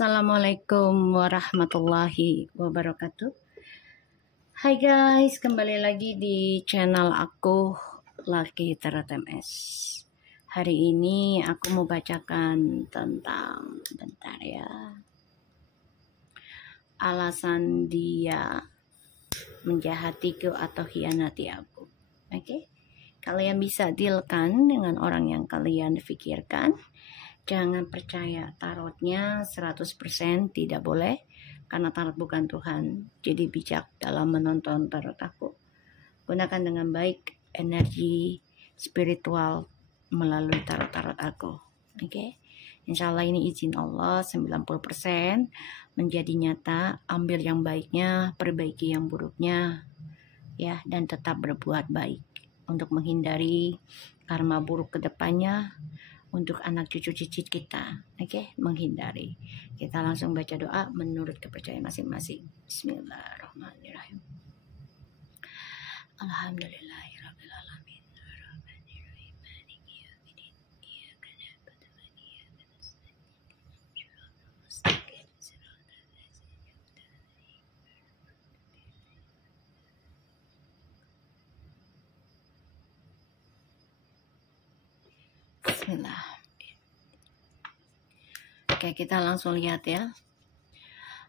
Assalamualaikum warahmatullahi wabarakatuh. Hai guys, kembali lagi di channel aku Lucky Tarot MS. Hari ini aku mau bacakan tentang alasan dia menjahatiku atau hianati aku. Oke? Kalian bisa dealkan dengan orang yang kalian pikirkan. Jangan percaya tarotnya 100%, tidak boleh, karena tarot bukan Tuhan. Jadi bijak dalam menonton tarot aku. Gunakan dengan baik energi spiritual melalui tarot-tarot aku. Oke? Insya Allah ini izin Allah 90% menjadi nyata. Ambil yang baiknya, perbaiki yang buruknya, ya, dan tetap berbuat baik untuk menghindari karma buruk ke depannya. Untuk anak cucu cicit kita, oke, menghindari. Kita langsung baca doa menurut kepercayaan masing-masing. Bismillahirrahmanirrahim. Alhamdulillahirabbil alamin. Arrahmanirrahim. Maliki yaumiddin. Iyyaka na'budu wa iyyaka nasta'in. Shiratal mustaqim. Shiratal ladzina an'amta 'alaihim. Bismillah. Oke, kita langsung lihat ya.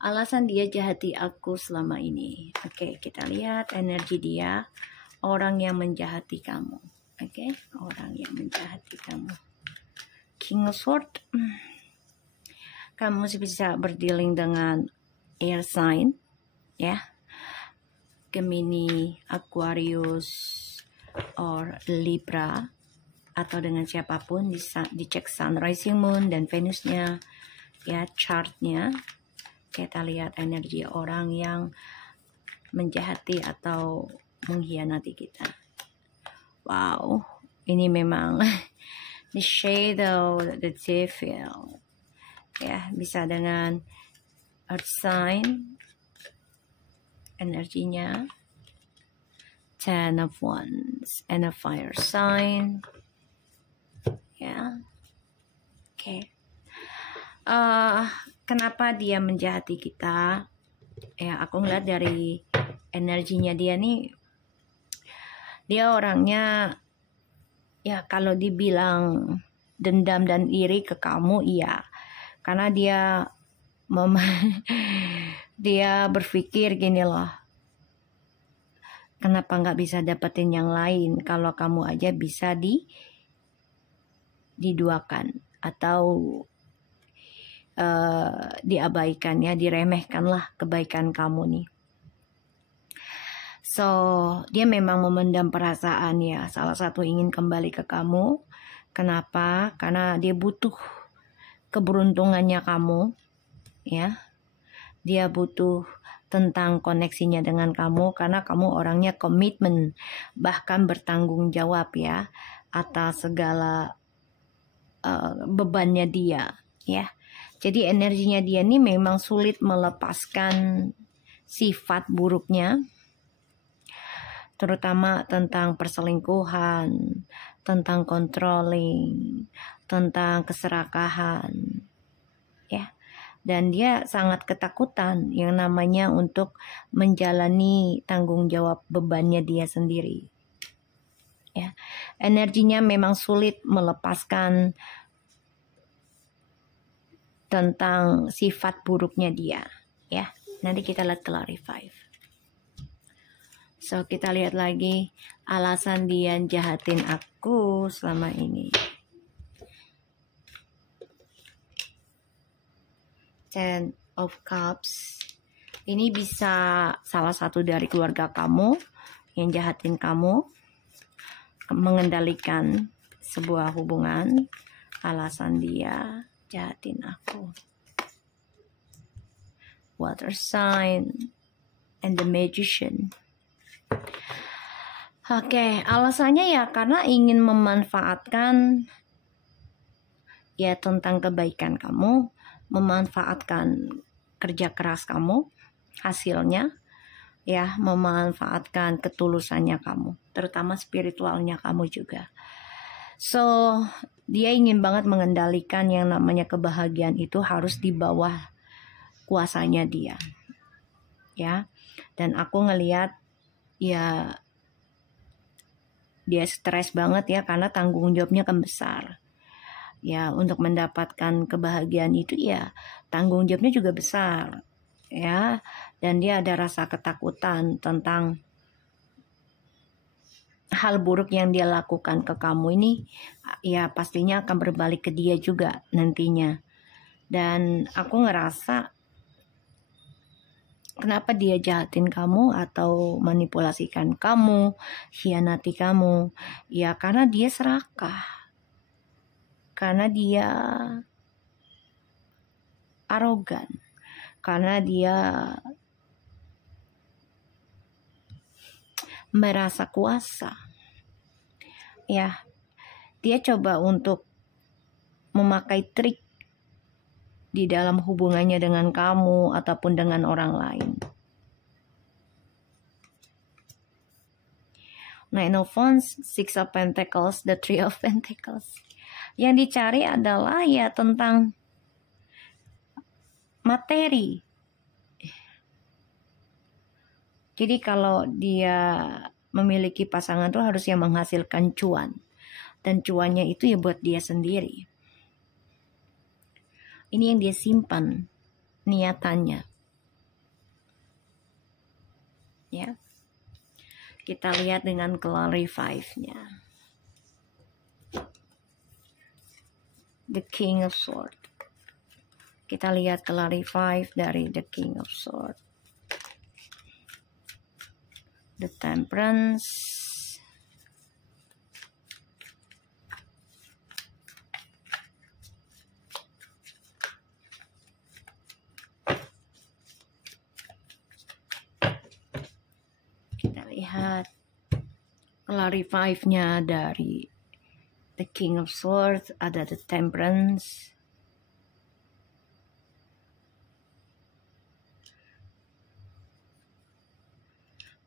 Alasan dia jahati aku selama ini. Oke, kita lihat energi dia. Orang yang menjahati kamu. Oke, orang yang menjahati kamu. King of Swords. Kamu bisa berdealing dengan air sign, ya. Gemini, Aquarius, or Libra. Atau dengan siapapun, dicek sun, rising moon, dan Venusnya, ya, chartnya. Kita lihat energi orang yang menjahati atau mengkhianati kita. Wow, ini memang the shadow, the devil, ya, bisa dengan earth sign, energinya, 10 of Wands, and a fire sign. Ya, oke. Kenapa dia menjahati kita? Ya, aku ngeliat dari energinya dia nih, dia orangnya, ya, kalau dibilang dendam dan iri ke kamu, iya, karena dia dia berpikir gini loh, kenapa nggak bisa dapetin yang lain kalau kamu aja bisa diduakan atau diabaikan, ya, diremehkan lah kebaikan kamu nih. So, dia memang memendam perasaan, ya. Salah satu ingin kembali ke kamu. Kenapa? Karena dia butuh keberuntungannya kamu, ya. Dia butuh tentang koneksinya dengan kamu karena kamu orangnya komitmen, bahkan bertanggung jawab, ya, atas segala bebannya dia, ya. Jadi energinya dia ini memang sulit melepaskan sifat buruknya, terutama tentang perselingkuhan, tentang controlling, tentang keserakahan, ya. Dan dia sangat ketakutan yang namanya untuk menjalani tanggung jawab bebannya dia sendiri. Ya, energinya memang sulit melepaskan tentang sifat buruknya dia, ya. Nanti kita lihat clarify. So, kita lihat lagi alasan dia jahatin aku selama ini. 10 of Cups. Ini bisa salah satu dari keluarga kamu yang jahatin kamu, mengendalikan sebuah hubungan. Alasan dia jahatin aku. Water sign and the magician. Oke, alasannya ya karena ingin memanfaatkan, ya, tentang kebaikan kamu, memanfaatkan kerja keras kamu, hasilnya, ya, memanfaatkan ketulusannya kamu, terutama spiritualnya kamu juga. So, dia ingin banget mengendalikan yang namanya kebahagiaan itu harus di bawah kuasanya dia. Ya. Dan aku ngelihat ya dia stres banget ya, karena tanggung jawabnya kan besar. Ya, untuk mendapatkan kebahagiaan itu ya tanggung jawabnya juga besar. Ya, dan dia ada rasa ketakutan tentang hal buruk yang dia lakukan ke kamu ini, ya pastinya akan berbalik ke dia juga nantinya. Dan aku ngerasa kenapa dia jahatin kamu atau manipulasikan kamu, hianati kamu, ya karena dia serakah. Karena dia arogan, karena dia merasa kuasa. Ya, dia coba untuk memakai trik di dalam hubungannya dengan kamu ataupun dengan orang lain. Nine of Wands, Six of Pentacles, the Three of Pentacles. Yang dicari adalah ya tentang materi. Jadi kalau dia memiliki pasangan tuh harusnya menghasilkan cuan. Dan cuannya itu ya buat dia sendiri. Ini yang dia simpan niatannya. Ya. Kita lihat dengan clarify-nya. The King of Swords. Kita lihat clarify dari The King of Swords. The Temperance. Kita lihat clarify-nya dari The King of Swords, ada The Temperance.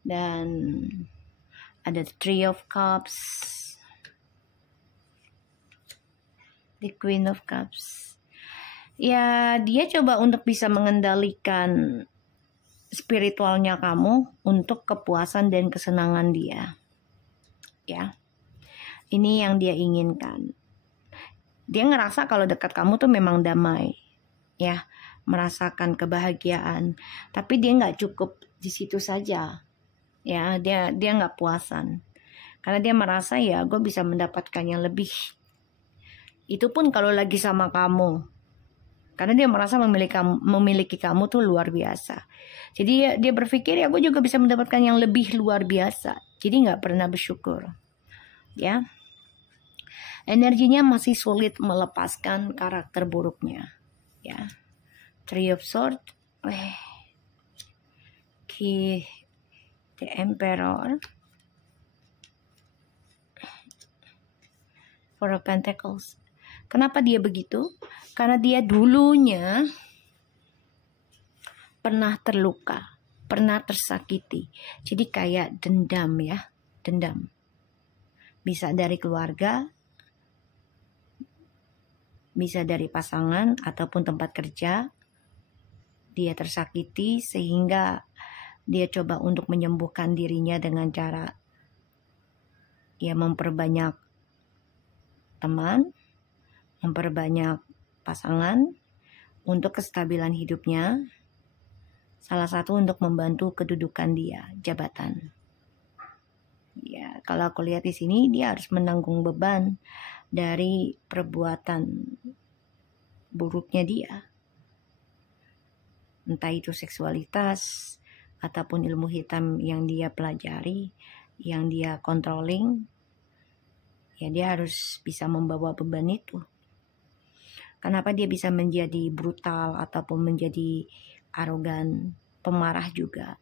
Dan ada The Three of Cups. The Queen of Cups. Ya, dia coba untuk bisa mengendalikan spiritualnya kamu untuk kepuasan dan kesenangan dia. Ya. Ini yang dia inginkan. Dia ngerasa kalau dekat kamu tuh memang damai. Ya, merasakan kebahagiaan. Tapi dia nggak cukup di situ saja. Ya, dia nggak puasan. Karena dia merasa ya gue bisa mendapatkan yang lebih. Itu pun kalau lagi sama kamu. Karena dia merasa memiliki kamu tuh luar biasa. Jadi dia berpikir ya gue juga bisa mendapatkan yang lebih luar biasa. Jadi nggak pernah bersyukur. Ya. Energinya masih sulit melepaskan karakter buruknya. Ya. Three of Swords. The Emperor. Four of Pentacles. Kenapa dia begitu? Karena dia dulunya pernah terluka, pernah tersakiti. Jadi kayak dendam ya, dendam. Bisa dari keluarga, bisa dari pasangan ataupun tempat kerja. Dia tersakiti sehingga dia coba untuk menyembuhkan dirinya dengan cara ya memperbanyak teman, memperbanyak pasangan untuk kestabilan hidupnya. Salah satu untuk membantu kedudukan dia, jabatan. Ya, kalau aku lihat di sini dia harus menanggung beban dari perbuatan buruknya dia. Entah itu seksualitas ataupun ilmu hitam yang dia pelajari, yang dia controlling. Ya dia harus bisa membawa beban itu. Kenapa dia bisa menjadi brutal ataupun menjadi arogan, pemarah juga.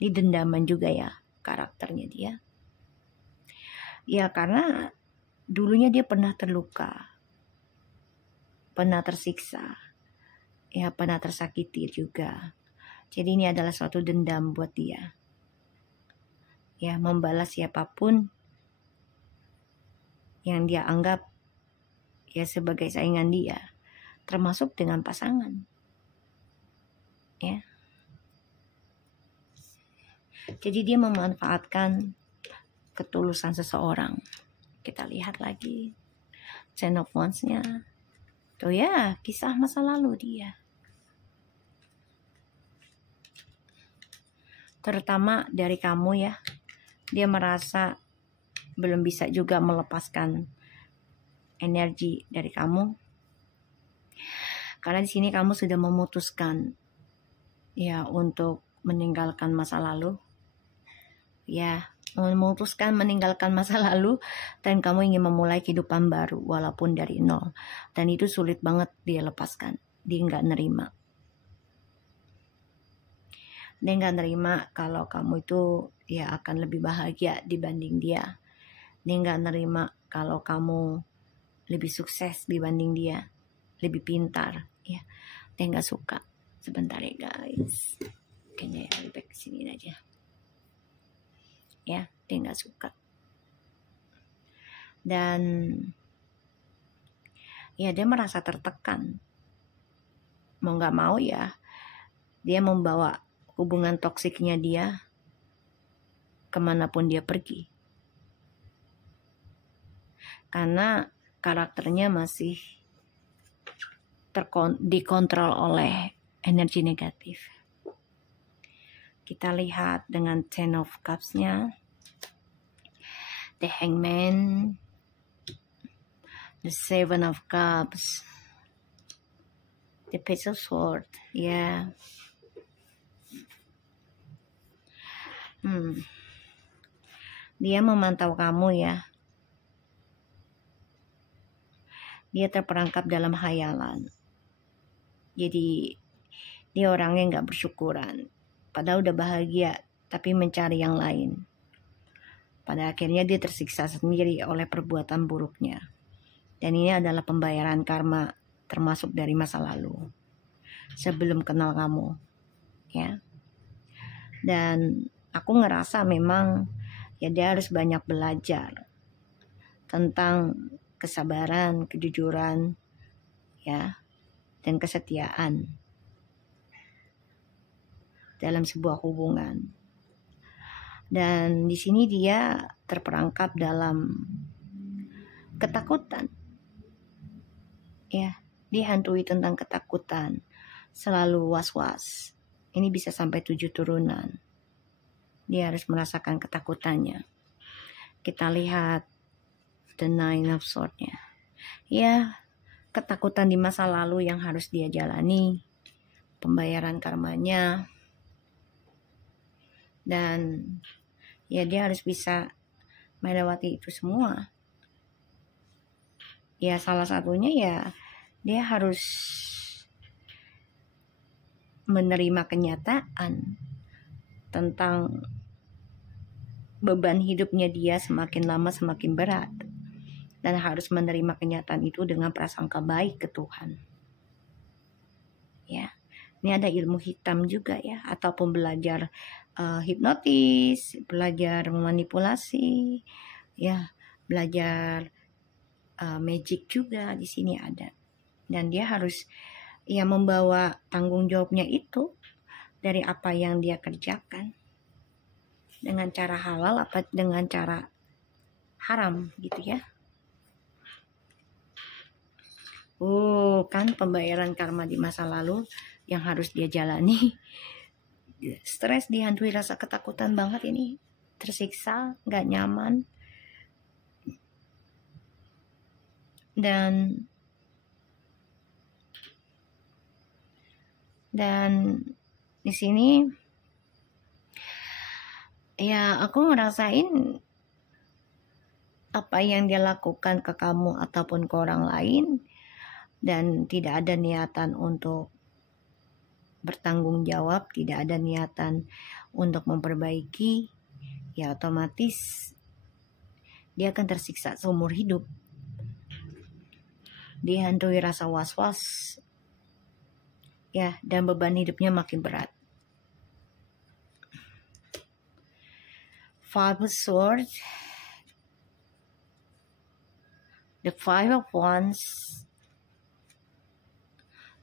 Ini dendaman juga ya karakternya dia. Ya karena dulunya dia pernah terluka, pernah tersiksa, ya pernah tersakiti juga. Jadi ini adalah suatu dendam buat dia. Ya membalas siapapun yang dia anggap ya sebagai saingan dia, termasuk dengan pasangan. ya. Jadi dia memanfaatkan ketulusan seseorang. Kita lihat lagi Ten of Wands-nya. Tuh ya, kisah masa lalu dia. Terutama dari kamu ya. Dia merasa belum bisa juga melepaskan energi dari kamu. Karena di sini kamu sudah memutuskan ya untuk meninggalkan masa lalu. Ya, memutuskan meninggalkan masa lalu dan kamu ingin memulai kehidupan baru walaupun dari nol. Dan itu sulit banget dia lepaskan. Dia nggak nerima. Dia nggak nerima kalau kamu itu ya akan lebih bahagia dibanding dia. Dia nggak nerima kalau kamu lebih sukses dibanding dia, lebih pintar. Ya, dia nggak suka. Sebentar ya guys. Kayaknya ya lebih ke sini aja. Ya, dia nggak suka. Dan ya dia merasa tertekan. Mau nggak mau ya, dia membawa hubungan toksiknya dia kemanapun dia pergi. Karena karakternya masih dikontrol oleh energi negatif. Kita lihat dengan Ten of Cups-nya, The Hangman, The Seven of Cups, The Page of Swords, ya. Dia memantau kamu ya. Dia terperangkap dalam hayalan. Jadi dia orangnya nggak bersyukuran. Padahal udah bahagia, tapi mencari yang lain. Pada akhirnya dia tersiksa sendiri oleh perbuatan buruknya. Dan ini adalah pembayaran karma termasuk dari masa lalu. Sebelum kenal kamu. Ya. Dan aku ngerasa memang ya dia harus banyak belajar tentang kesabaran, kejujuran, ya, dan kesetiaan dalam sebuah hubungan. Dan di sini dia terperangkap dalam ketakutan. Ya, dihantui tentang ketakutan, selalu was-was. Ini bisa sampai 7 turunan. Dia harus merasakan ketakutannya. Kita lihat The Nine of Swords-nya. Ya, ketakutan di masa lalu yang harus dia jalani. Pembayaran karmanya. Dan ya dia harus bisa melewati itu semua. Ya salah satunya ya dia harus menerima kenyataan tentang beban hidupnya dia semakin lama semakin berat. Dan harus menerima kenyataan itu dengan prasangka baik ke Tuhan. Ya, ini ada ilmu hitam juga ya, ataupun belajar hipnotis, belajar memanipulasi, ya, belajar magic juga di sini ada. Dan dia harus ya membawa tanggung jawabnya itu dari apa yang dia kerjakan. Dengan cara halal apa dengan cara haram gitu ya. Kan pembayaran karma di masa lalu yang harus dia jalani. Stres, dihantui rasa ketakutan banget ini. Tersiksa, gak nyaman. Dan di sini ya aku ngerasain apa yang dia lakukan ke kamu ataupun ke orang lain dan tidak ada niatan untuk bertanggung jawab, tidak ada niatan untuk memperbaiki, ya otomatis dia akan tersiksa seumur hidup. Dihantui rasa was-was, ya, dan beban hidupnya makin berat. Five of Swords, the Five of Wands,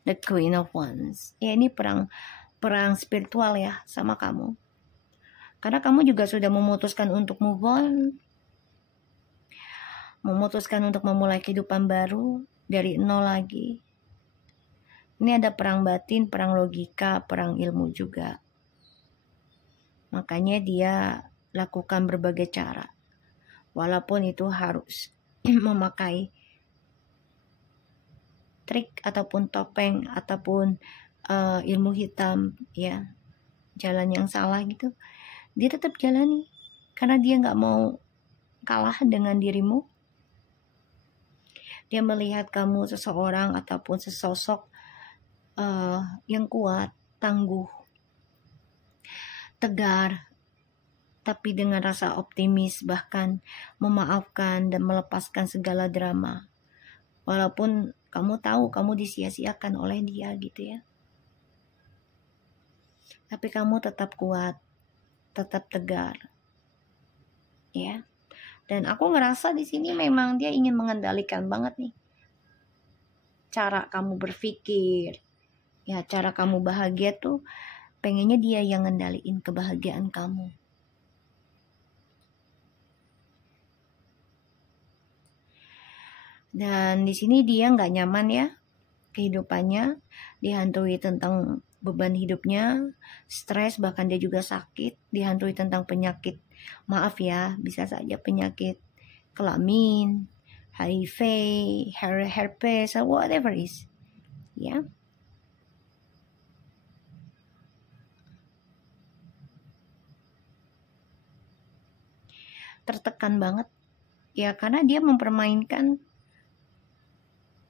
the Queen of Wands. Ya ini perang perang spiritual ya sama kamu. Karena kamu juga sudah memutuskan untuk move on, memutuskan untuk memulai kehidupan baru dari nol lagi. Ini ada perang batin, perang logika, perang ilmu juga. Makanya dia lakukan berbagai cara. Walaupun itu harus memakai trik ataupun topeng ataupun ilmu hitam ya, jalan yang salah gitu, dia tetap jalani karena dia nggak mau kalah dengan dirimu. Dia melihat kamu seseorang ataupun sesosok yang kuat, tangguh, tegar, tapi dengan rasa optimis, bahkan memaafkan dan melepaskan segala drama. Walaupun kamu tahu kamu disia-siakan oleh dia gitu ya. Tapi kamu tetap kuat, tetap tegar. Ya. Dan aku ngerasa di sini memang dia ingin mengendalikan banget nih cara kamu berpikir. Ya, cara kamu bahagia tuh pengennya dia yang ngendaliin kebahagiaan kamu. Dan di sini dia nggak nyaman ya kehidupannya, dihantui tentang beban hidupnya, stres, bahkan dia juga sakit, dihantui tentang penyakit. Maaf ya, bisa saja penyakit kelamin, HIV, herpes, whatever is. Ya. Tertekan banget. Ya, karena dia mempermainkan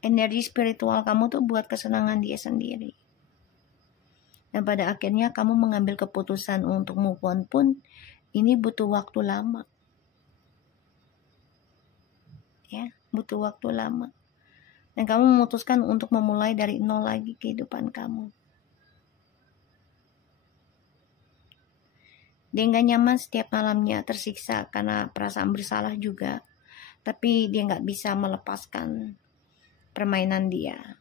energi spiritual kamu tuh buat kesenangan dia sendiri. Dan pada akhirnya kamu mengambil keputusan untuk move on pun ini butuh waktu lama. Ya, butuh waktu lama. Dan kamu memutuskan untuk memulai dari nol lagi kehidupan kamu. Dia gak nyaman setiap malamnya, tersiksa karena perasaan bersalah juga. Tapi dia gak bisa melepaskan permainan dia.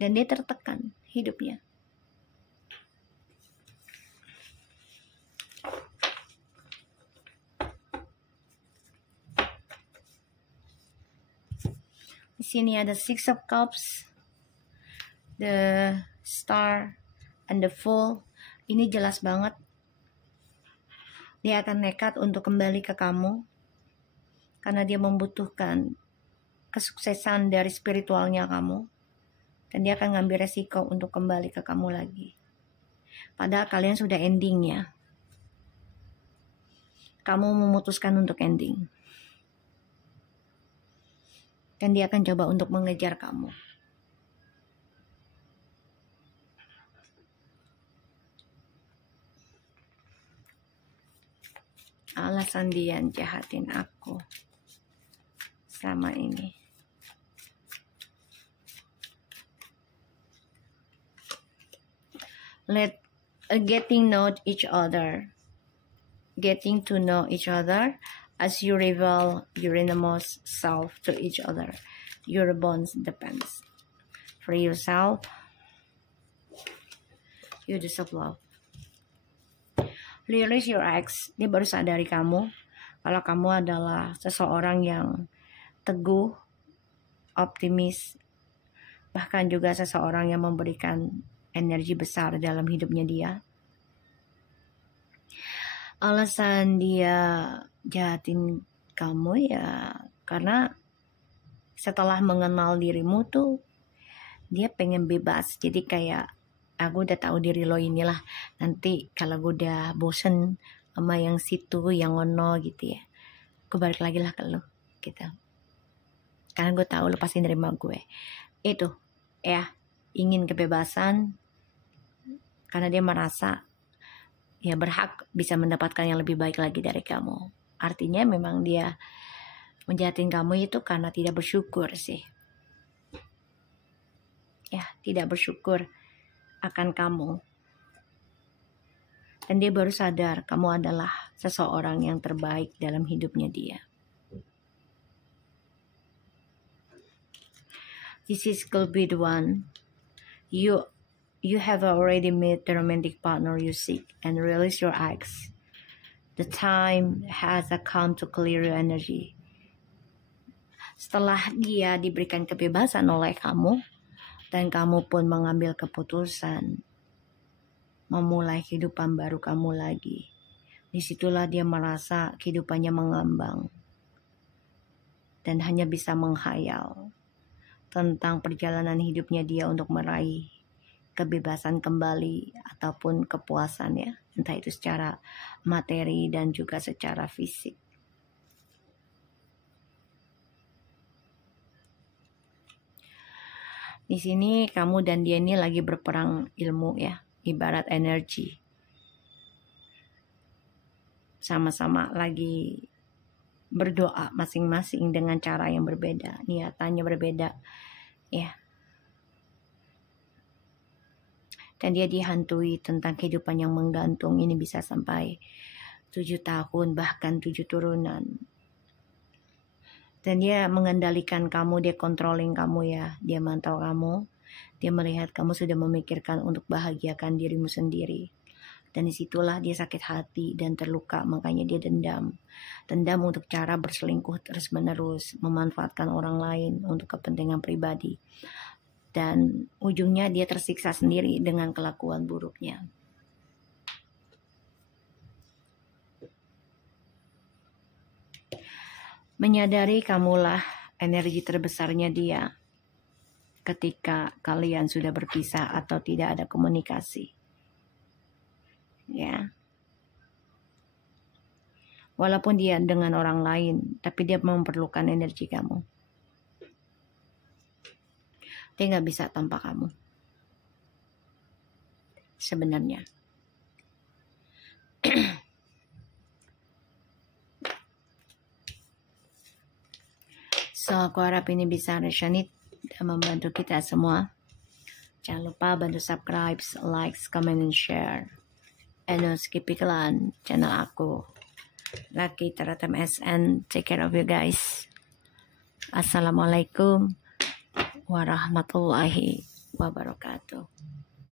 Dan dia tertekan hidupnya. Di sini ada Six of Cups, the Star, and the Fool. Ini jelas banget. Dia akan nekat untuk kembali ke kamu karena dia membutuhkan kesuksesan dari spiritualnya kamu. Dan dia akan ngambil resiko untuk kembali ke kamu lagi. Padahal kalian sudah endingnya. Kamu memutuskan untuk ending. Dan dia akan coba untuk mengejar kamu. Alasan dia jahatin aku selama ini. Getting to know each other as you reveal your innermost self to each other. Your bonds depends. For yourself, you deserve love. Release your ex. Dia baru sadari kamu kalau kamu adalah seseorang yang teguh, optimis, bahkan juga seseorang yang memberikan energi besar dalam hidupnya dia. Alasan dia jahatin kamu ya karena setelah mengenal dirimu tuh dia pengen bebas. Jadi kayak aku udah tahu diri lo inilah, nanti kalau gue udah bosen sama yang situ, yang ono gitu ya, gue balik lagi lah ke lo gitu. Karena gue tahu lo pasti nerima gue. Itu ya, ingin kebebasan karena dia merasa ya berhak bisa mendapatkan yang lebih baik lagi dari kamu. Artinya memang dia menjahatin kamu itu karena tidak bersyukur sih. Ya, tidak bersyukur akan kamu. Dan dia baru sadar kamu adalah seseorang yang terbaik dalam hidupnya dia. This is could be the one. You You have already met the romantic partner you seek and release your eggs. The time has come to clear your energy. Setelah dia diberikan kebebasan oleh kamu, dan kamu pun mengambil keputusan memulai kehidupan baru kamu lagi, disitulah dia merasa kehidupannya mengambang dan hanya bisa menghayal tentang perjalanan hidupnya dia untuk meraih kebebasan kembali ataupun kepuasan ya, entah itu secara materi dan juga secara fisik. Di sini kamu dan dia ini lagi berperang ilmu ya, ibarat energi. Sama-sama lagi berdoa masing-masing dengan cara yang berbeda, niatannya berbeda ya. Dan dia dihantui tentang kehidupan yang menggantung, ini bisa sampai 7 tahun bahkan 7 turunan. Dan dia mengendalikan kamu, dia controlling kamu ya, dia mantau kamu, dia melihat kamu sudah memikirkan untuk bahagiakan dirimu sendiri. Dan disitulah dia sakit hati dan terluka, makanya dia dendam untuk cara berselingkuh terus-menerus, memanfaatkan orang lain untuk kepentingan pribadi. Dan ujungnya dia tersiksa sendiri dengan kelakuan buruknya. Menyadari kamulah energi terbesarnya dia ketika kalian sudah berpisah atau tidak ada komunikasi. Ya. Walaupun dia dengan orang lain, tapi dia memerlukan energi kamu. Dia nggak bisa tanpa kamu. Sebenarnya. So, aku harap ini bisa resonate dan membantu kita semua. Jangan lupa bantu subscribe, like, comment, and share. And no skip iklan channel aku. Lucky Teratem SN. Take care of you guys. Assalamualaikum warahmatullahi wabarakatuh.